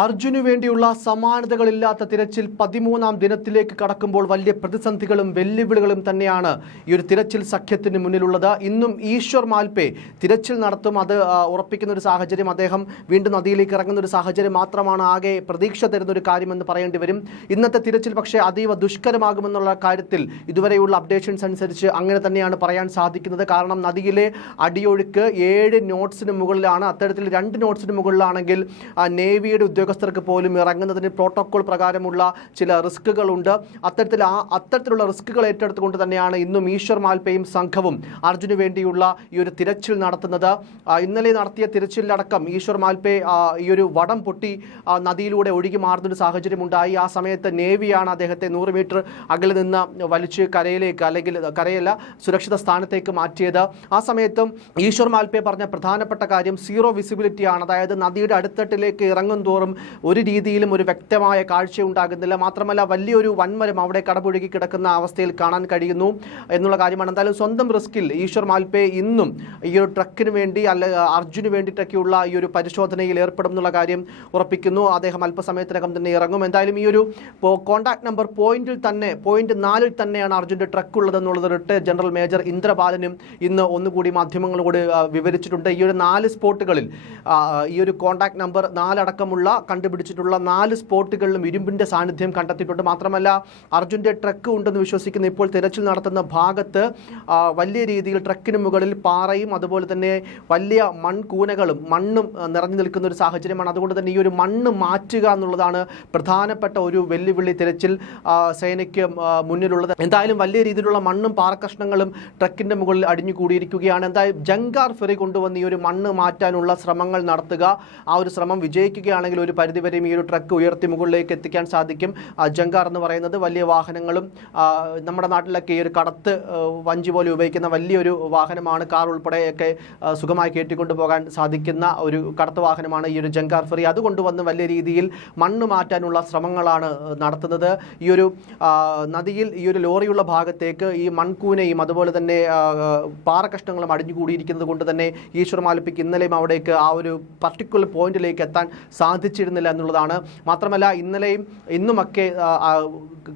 അർജുനു വേണ്ടിയുള്ള സമാനതകളില്ലാത്ത തിരച്ചിൽ പതിമൂന്നാം ദിനത്തിലേക്ക് കടക്കുമ്പോൾ വലിയ പ്രതിസന്ധികളും വെല്ലുവിളികളും തന്നെയാണ് ഈ ഒരു തിരച്ചിൽ സഖ്യത്തിന് മുന്നിലുള്ളത്. ഇന്നും ഈശ്വർ മാൽപേ തിരച്ചിൽ നടത്തും. അത് ഉറപ്പിക്കുന്ന ഒരു സാഹചര്യം അദ്ദേഹം വീണ്ടും നദിയിലേക്ക് ഇറങ്ങുന്ന ഒരു സാഹചര്യം മാത്രമാണ് ആകെ പ്രതീക്ഷ തരുന്ന ഒരു കാര്യമെന്ന് പറയേണ്ടി വരും. ഇന്നത്തെ തിരച്ചിൽ പക്ഷേ അതീവ ദുഷ്കരമാകുമെന്നുള്ള കാര്യത്തിൽ ഇതുവരെയുള്ള അപ്ഡേഷൻസ് അനുസരിച്ച് അങ്ങനെ തന്നെയാണ് പറയാൻ സാധിക്കുന്നത്. കാരണം നദിയിലെ അടിയൊഴുക്ക് ഏഴ് നോട്ട്സിന് മുകളിലാണ്. അത്തരത്തിൽ രണ്ട് നോട്ട്സിന് മുകളിലാണെങ്കിൽ നേവിയുടെ നേവിയുടെ ഉദ്യോഗസ്ഥർക്ക് പോലും ഇറങ്ങുന്നതിന് പ്രോട്ടോകോൾ പ്രകാരമുള്ള ചില റിസ്കുകളുണ്ട്. അത്തരത്തിൽ ആ അത്തരത്തിലുള്ള റിസ്കുകൾ ഏറ്റെടുത്തുകൊണ്ട് തന്നെയാണ് ഇന്നും ഈശ്വർ മാൽപ്പയും സംഘവും അർജുന് വേണ്ടിയുള്ള ഈ ഒരു തിരച്ചിൽ നടത്തുന്നത്. ഇന്നലെ നടത്തിയ തിരച്ചിലടക്കം ഈശ്വർ മാൽപ്പെ ഈ ഒരു വടം പൊട്ടി നദിയിലൂടെ ഒഴുകി മാറുന്നൊരു സാഹചര്യമുണ്ടായി. ആ സമയത്ത് നേവിയാണ് അദ്ദേഹത്തെ നൂറ് മീറ്റർ അകലെ നിന്ന് വലിച്ച് കരയിലേക്ക് അല്ലെങ്കിൽ കരയല്ല സുരക്ഷിത സ്ഥാനത്തേക്ക് മാറ്റിയത്. ആ സമയത്തും ഈശ്വർ മാൽപ്പെ പറഞ്ഞ പ്രധാനപ്പെട്ട കാര്യം സീറോ വിസിബിലിറ്റിയാണ്. അതായത് നദിയുടെ അടിത്തട്ടിലേക്ക് ഇറങ്ങും തോറും ഒരു രീതിയിലും ഒരു വ്യക്തമായ കാഴ്ച ഉണ്ടാകുന്നില്ല. മാത്രമല്ല വലിയൊരു വൻമരം അവിടെ കടപുഴകി കിടക്കുന്ന അവസ്ഥയിൽ കാണാൻ കഴിയുന്നു എന്നുള്ള കാര്യമാണ്. എന്തായാലും സ്വന്തം റിസ്കിൽ ഈശ്വർ മാൽപേ ഇന്നും ഈ ഒരു ട്രക്കിന് വേണ്ടി അല്ല അർജുന് വേണ്ടിയിട്ടൊക്കെയുള്ള ഈ ഒരു പരിശോധനയിൽ ഏർപ്പെടും എന്നുള്ള കാര്യം ഉറപ്പിക്കുന്നു. അദ്ദേഹം അല്പസമയത്തിനകം തന്നെ ഇറങ്ങും. എന്തായാലും ഈ ഒരു കോൺടാക്ട് നമ്പർ പോയിന്റിൽ തന്നെ പോയിന്റ് നാലിൽ തന്നെയാണ് അർജുന്റെ ട്രക്ക് ഉള്ളതെന്നുള്ളത് ജനറൽ മേജർ ഇന്ദ്രബാലനും ഇന്ന് ഒന്നുകൂടി മാധ്യമങ്ങളോട് വിവരിച്ചിട്ടുണ്ട്. ഈ ഒരു നാല് സ്പോട്ടുകളിൽ ഈ ഒരു കോൺടാക്ട് നമ്പർ നാലടക്കമുള്ള കണ്ടുപിടിച്ചിട്ടുള്ള നാല് സ്പോട്ടുകളിലും ഇരുമ്പിന്റെ സാന്നിധ്യം കണ്ടെത്തിയിട്ടുണ്ട്. മാത്രമല്ല അർജുന്റെ ട്രക്ക് ഉണ്ടെന്ന് വിശ്വസിക്കുന്ന ഇപ്പോൾ തിരച്ചിൽ നടത്തുന്ന ഭാഗത്ത് വലിയ രീതിയിൽ ട്രക്കിന് മുകളിൽ പാറയും അതുപോലെ തന്നെ വലിയ മൺകൂനകളും മണ്ണും നിറഞ്ഞു നിൽക്കുന്ന ഒരു സാഹചര്യമാണ്. അതുകൊണ്ട് തന്നെ ഈ ഒരു മണ്ണ് മാറ്റുക എന്നുള്ളതാണ് പ്രധാനപ്പെട്ട ഒരു വെല്ലുവിളി തിരച്ചിൽ സേനയ്ക്ക് മുന്നിലുള്ളത്. എന്തായാലും വലിയ രീതിയിലുള്ള മണ്ണും പാറക്കഷ്ണങ്ങളും ട്രക്കിന്റെ മുകളിൽ അടിഞ്ഞു കൂടിയിരിക്കുകയാണ്. എന്തായാലും ജങ്കാർ ഫെറി കൊണ്ടുവന്ന് ഈ ഒരു മണ്ണ് മാറ്റാനുള്ള ശ്രമങ്ങൾ നടത്തുക. ആ ഒരു ശ്രമം വിജയിക്കുകയാണെങ്കിൽ ഒരു പരിധിവരെയും ഈ ഒരു ട്രക്ക് ഉയർത്തി മുകളിലേക്ക് എത്തിക്കാൻ സാധിക്കും. ജങ്കാർ എന്ന് പറയുന്നത് വലിയ വാഹനങ്ങളും നമ്മുടെ നാട്ടിലൊക്കെ ഈ ഒരു കടത്ത് വഞ്ചി പോലെ ഉപയോഗിക്കുന്ന വലിയൊരു വാഹനമാണ്. കാർ ഉൾപ്പെടെയൊക്കെ സുഖമായി കയറ്റിക്കൊണ്ടു പോകാൻ സാധിക്കുന്ന ഒരു കടത്ത് വാഹനമാണ് ഈ ഒരു ജങ്കാർ ഫെറി. അതുകൊണ്ട് വന്ന് വലിയ രീതിയിൽ മണ്ണ് മാറ്റാനുള്ള ശ്രമങ്ങളാണ് നടത്തുന്നത്. ഈ ഒരു നദിയിൽ ഈ ഒരു ലോറിയുള്ള ഭാഗത്തേക്ക് ഈ മൺകൂനയും അതുപോലെ തന്നെ പാറ പാറക്കഷ്ണങ്ങളും അടിഞ്ഞുകൂടിയിരിക്കുന്നത് കൊണ്ട് തന്നെ ഈശ്വർ മാലിപ്പിക്ക് ഇന്നലെയും അവിടേക്ക് ആ ഒരു പർട്ടിക്കുലർ പോയിന്റിലേക്ക് എത്താൻ സാധിച്ചിരുന്നില്ല എന്നുള്ളതാണ്. മാത്രമല്ല ഇന്നലെയും ഇന്നുമൊക്കെ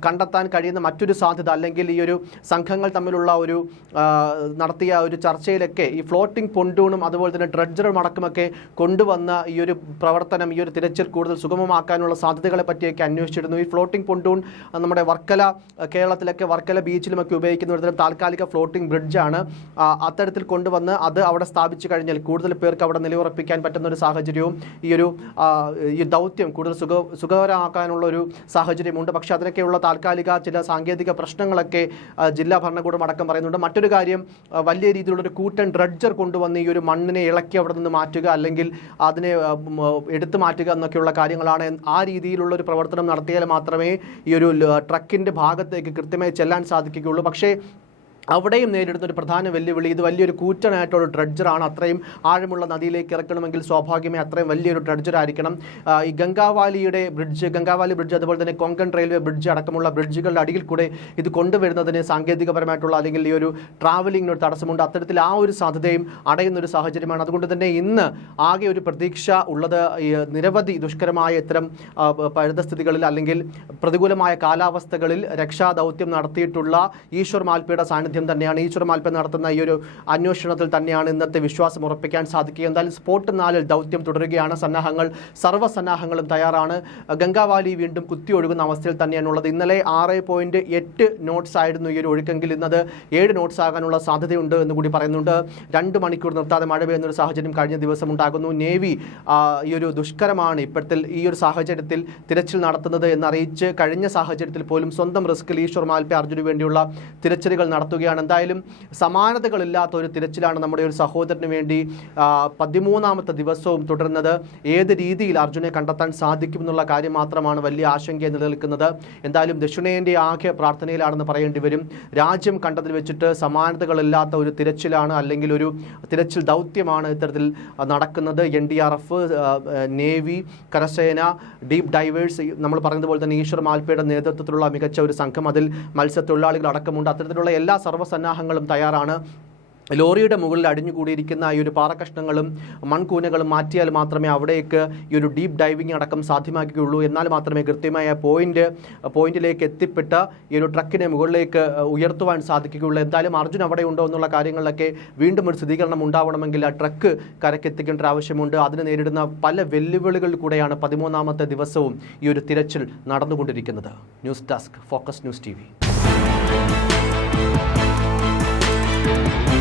കണ്ടെത്താൻ കഴിയുന്ന മറ്റൊരു സാധ്യത അല്ലെങ്കിൽ ഈ ഒരു സംഘങ്ങൾ തമ്മിലുള്ള ഒരു നടത്തിയ ഒരു ചർച്ചയിലൊക്കെ ഈ ഫ്ലോട്ടിംഗ് പൊണ്ടൂണും അതുപോലെ തന്നെ ഡ്രഡ്ജറും അടക്കമൊക്കെ കൊണ്ടുവന്ന ഈ ഒരു പ്രവർത്തനം ഈ ഒരു തിരച്ചിൽ കൂടുതൽ സുഗമമാക്കാനുള്ള സാധ്യതകളെ പറ്റിയൊക്കെ അന്വേഷിച്ചിരുന്നു. ഈ ഫ്ലോട്ടിംഗ് പൊണ്ടൂൺ നമ്മുടെ വർക്കല കേരളത്തിലൊക്കെ വർക്കല ബീച്ചിലുമൊക്കെ ഉപയോഗിക്കുന്ന ഒരു താൽക്കാലിക ഫ്ലോട്ടിംഗ് ബ്രിഡ്ജാണ് അത്തരത്തിൽ കൊണ്ടുവന്ന് അത് അവിടെ സ്ഥാപിച്ചു കഴിഞ്ഞാൽ കൂടുതൽ പേർക്ക് അവിടെ നിലയുറപ്പിക്കാൻ പറ്റുന്ന ഒരു സാഹചര്യവും ഈ ഒരു ഈ ദൗത്യം കൂടുതൽ സുഖ സുഖകരമാക്കാനുള്ള ഒരു സാഹചര്യമുണ്ട്. പക്ഷേ അതിനൊക്കെയുള്ള താൽക്കാലിക ചില സാങ്കേതിക പ്രശ്നങ്ങളൊക്കെ ജില്ലാ ഭരണകൂടം അടക്കം പറയുന്നുണ്ട്. മറ്റൊരു കാര്യം വലിയ രീതിയിലുള്ളൊരു കൂട്ടൻ ഡ്രഡ്ജർ കൊണ്ടുവന്ന് ഈ ഒരു മണ്ണിനെ ഇളക്കി അവിടെ നിന്ന് മാറ്റുക അല്ലെങ്കിൽ അതിനെ എടുത്തു മാറ്റുക എന്നൊക്കെയുള്ള കാര്യങ്ങളാണ് ആ രീതിയിലുള്ള ഒരു പ്രവർത്തനം നടത്തിയാൽ മാത്രമേ ഈ ഒരു ട്രക്കിന്റെ ഭാഗത്തേക്ക് കൃത്യമായി ചെല്ലാൻ സാധിക്കുകയുള്ളൂ. പക്ഷേ അവിടെയും നേരിടുന്ന ഒരു പ്രധാന വെല്ലുവിളി ഇത് വലിയൊരു കൂറ്റനായിട്ടുള്ള ഡ്രഡ്ജറാണ് അത്രയും ആഴമുള്ള നദിയിലേക്ക് ഇറക്കണമെങ്കിൽ സ്വാഭാവികമായി അത്രയും വലിയൊരു ഡ്രഡ്ജറായിരിക്കണം ഈ ഗംഗാവാലിയുടെ ബ്രിഡ്ജ് ഗംഗാവാലി ബ്രിഡ്ജ് അതുപോലെ തന്നെ കൊങ്കൺ റെയിൽവേ ബ്രിഡ്ജ് അടക്കമുള്ള ബ്രിഡ്ജുകളുടെ അടിയിൽ കൂടെ ഇത് കൊണ്ടുവരുന്നതിന് സാങ്കേതികപരമായിട്ടുള്ള അല്ലെങ്കിൽ ഈ ഒരു ട്രാവലിംഗിന് ഒരു തടസ്സമുണ്ട്. അത്തരത്തിൽ ആ ഒരു സാധ്യതയും അടയുന്ന ഒരു സാഹചര്യമാണ്. അതുകൊണ്ട് തന്നെ ഇന്ന് ആകെ ഒരു പ്രതീക്ഷ ഉള്ളത് നിരവധി ദുഷ്കരമായ ഇത്തരം പരിതസ്ഥിതികളിൽ അല്ലെങ്കിൽ പ്രതികൂലമായ കാലാവസ്ഥകളിൽ രക്ഷാദൗത്യം നടത്തിയിട്ടുള്ള ഈശ്വർ മാൽപ്പയുടെ സാന്നിധ്യം തന്നെയാണ്. ഈശ്വർ മാൽപ്പ നടത്തുന്ന ഈ ഒരു അന്വേഷണത്തിൽ തന്നെയാണ് ഇന്നത്തെ വിശ്വാസം ഉറപ്പിക്കാൻ സാധിക്കുക. എന്തായാലും സ്പോട്ട് നാലിൽ ദൗത്യം തുടരുകയാണ്. സന്നാഹങ്ങൾ സർവസന്നാഹങ്ങളും തയ്യാറാണ്. ഗംഗാവാലി വീണ്ടും കുത്തിയൊഴുകുന്ന അവസ്ഥയിൽ തന്നെയാണ് ഉള്ളത്. ഇന്നലെ ആറ് പോയിന്റ് എട്ട് നോട്ട്സ് ആയിരുന്നു ഈ ഒരു ഒഴുക്കെങ്കിൽ ഇന്നത് ഏഴ് നോട്ട്സ് ആകാനുള്ള സാധ്യതയുണ്ട് എന്ന് കൂടി പറയുന്നുണ്ട്. രണ്ട് മണിക്കൂർ നിർത്താതെ മഴ പെയ്യുന്നൊരു സാഹചര്യം കഴിഞ്ഞ ദിവസം ഉണ്ടാകുന്നു. നേവി ഈ ഒരു ദുഷ്കരമാണ് ഇപ്പോഴത്തെ ഈ ഒരു സാഹചര്യത്തിൽ തിരച്ചിൽ നടത്തുന്നത് എന്നറിയിച്ച് കഴിഞ്ഞ സാഹചര്യത്തിൽ പോലും സ്വന്തം റിസ്കിൽ ഈശ്വർ മാൽപ്പെ അർജുന് വേണ്ടിയുള്ള തിരച്ചിലുകൾ നടത്തുകയാണ് എന്തായാലും സമാനതകളില്ലാത്ത ഒരു തിരച്ചിലാണ് നമ്മുടെ ഒരു സഹോദരന് വേണ്ടി പതിമൂന്നാമത്തെ ദിവസവും തുടരുന്നത്. ഏത് രീതിയിൽ അർജുനെ കണ്ടെത്താൻ സാധിക്കുമെന്നുള്ള കാര്യം മാത്രമാണ് വലിയ ആശങ്ക നിലനിൽക്കുന്നത്. എന്തായാലും ദക്ഷിണേന്ത്യ ആകെ പ്രാർത്ഥനയിലാണെന്ന് പറയേണ്ടി വരും. രാജ്യം കണ്ടതിൽ വെച്ചിട്ട് സമാനതകളില്ലാത്ത ഒരു തിരച്ചിലാണ് അല്ലെങ്കിൽ ഒരു തിരച്ചിൽ ദൗത്യമാണ് ഇത്തരത്തിൽ നടക്കുന്നത്. N D R F navy കരസേന ഡീപ് ഡൈവേഴ്സ് നമ്മൾ പറഞ്ഞതുപോലെ തന്നെ ഈശ്വർ മാൽപ്പയുടെ നേതൃത്വത്തിലുള്ള മികച്ച ഒരു സംഘം അതിൽ മത്സ്യത്തൊഴിലാളികൾ അടക്കമുണ്ട് അത്തരത്തിലുള്ള എല്ലാ സർവസന്നാഹങ്ങളും തയ്യാറാണ്. ലോറിയുടെ മുകളിൽ അടിഞ്ഞുകൂടിയിരിക്കുന്ന ഈ ഒരു പാറക്കഷ്ണങ്ങളും മൺകൂനകളും മാറ്റിയാൽ മാത്രമേ അവിടേക്ക് ഈ ഒരു ഡീപ്പ് ഡൈവിംഗ് അടക്കം സാധ്യമാക്കുകയുള്ളൂ. എന്നാൽ മാത്രമേ കൃത്യമായ പോയിന്റ് പോയിന്റിലേക്ക് എത്തിപ്പെട്ട ഈ ഒരു ട്രക്കിനെ മുകളിലേക്ക് ഉയർത്തുവാൻ സാധിക്കുകയുള്ളൂ. എന്തായാലും അർജുൻ അവിടെ ഉണ്ടോ എന്നുള്ള കാര്യങ്ങളിലൊക്കെ വീണ്ടും ഒരു സ്ഥിരീകരണം ഉണ്ടാവണമെങ്കിൽ ആ ട്രക്ക് കരക്കെത്തിക്കേണ്ട ആവശ്യമുണ്ട്. അതിന് നേരിടുന്ന പല വെല്ലുവിളികളിൽ കൂടെയാണ് പതിമൂന്നാമത്തെ ദിവസവും ഈ ഒരു തിരച്ചിൽ നടന്നുകൊണ്ടിരിക്കുന്നത്. News desk focus news T Thank you